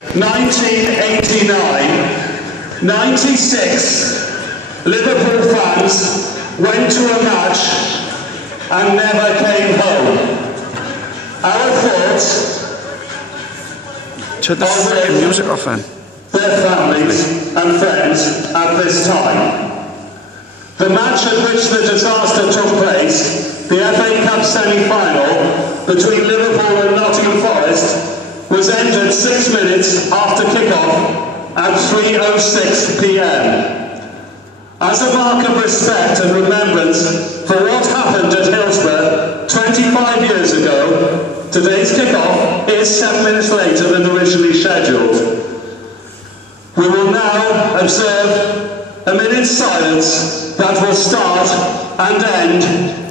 1989, 96 Liverpool fans went to a match and never came home. Our thoughts Turn the fucking music off, then. Their families and friends at this time. The match at which the disaster took place, the FA Cup semi-final between Liverpool and Nottingham Forest, was ended 6 minutes after kick-off at 3:06 p.m. As a mark of respect and remembrance for what happened at Hillsborough 25 years ago, today's kick-off is 7 minutes later than originally scheduled. We will now observe a minute's silence that will start and end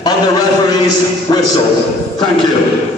on the referee's whistle. Thank you.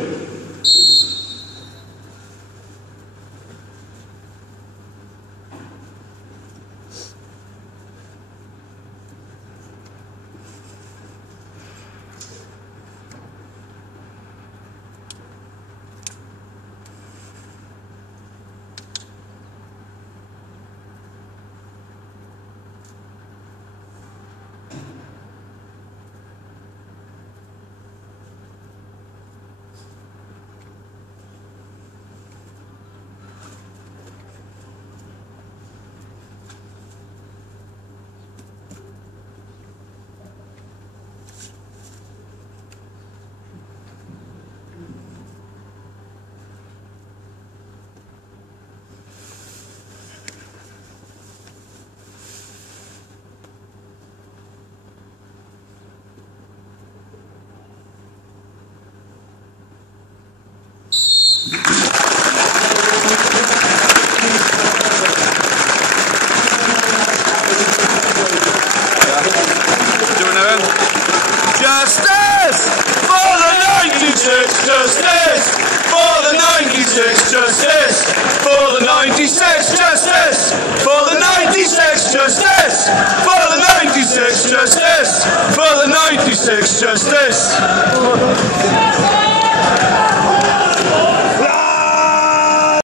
Justice for the 96, justice for the 96, justice for the 96, justice for the 96, justice for the 96, justice for the 96, justice.